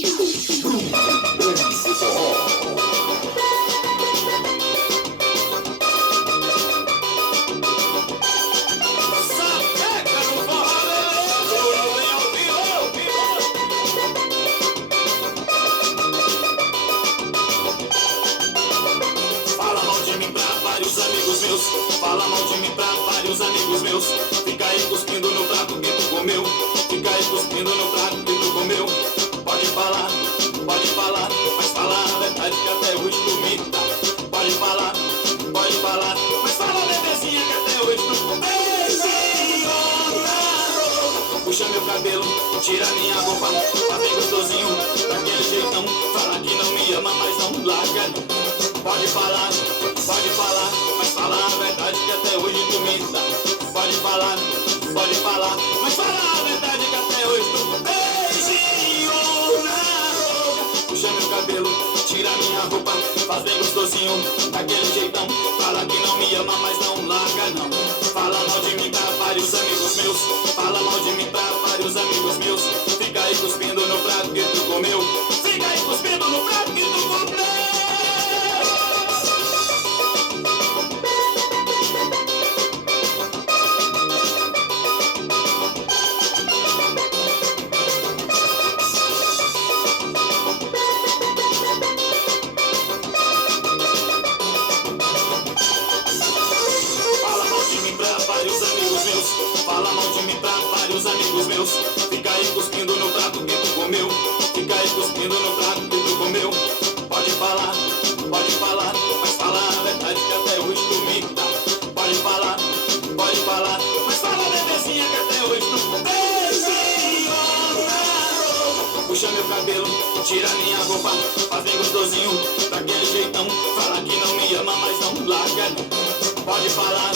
Esse forró. Sapeca no forró, fala mal de mim pra vários amigos meus. Fala mal de mim pra vários amigos meus. Fica aí cuspindo no prato que tu comeu. Fica aí cuspindo no prato que tu comeu. Pode falar, mas fala a verdade que até hoje tu me dá. Pode falar, mas fala a bebezinha que até hoje tu beijinho na roupa. Puxa meu cabelo, tira minha roupa, faz bem gostosinho, daquele jeitão. Fala que não me ama, mas não larga não. Pode falar, mas fala a verdade que até hoje tu me dá. Pode falar, mas fala a verdade que até hoje tu beijinho na boca. Puxa meu cabelo, tira minha roupa, faz bem gostosinho, daquele jeitão. Fala que não me ama, mas não larga não. Fala mal de mim pra vários amigos meus. Fala mal de mim pra vários amigos meus. Fica aí cuspindo no prato que tu comeu. Fica aí cuspindo no prato que tu comeu. Fala mal de mim pra vários amigos meus. Fica aí cuspindo no prato que tu comeu. Fica aí cuspindo no prato que tu comeu. Pode falar, mas fala a verdade que até hoje tu me dá. Pode falar, mas fala a bebezinha que até hoje tu beijinho na roupa. Puxa meu cabelo, tira minha roupa, faz bem gostosinho, daquele jeitão. Fala que não me ama, mas não larga não. Pode falar,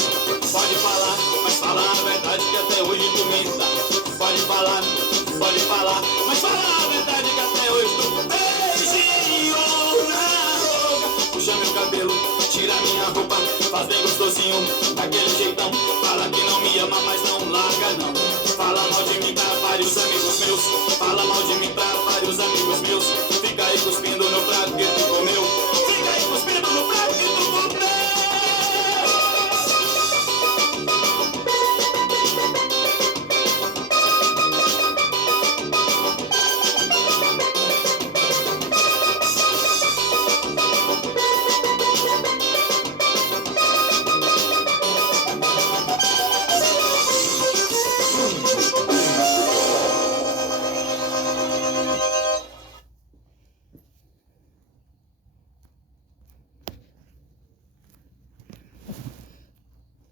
mas fala a verdade que até hoje tu me dá.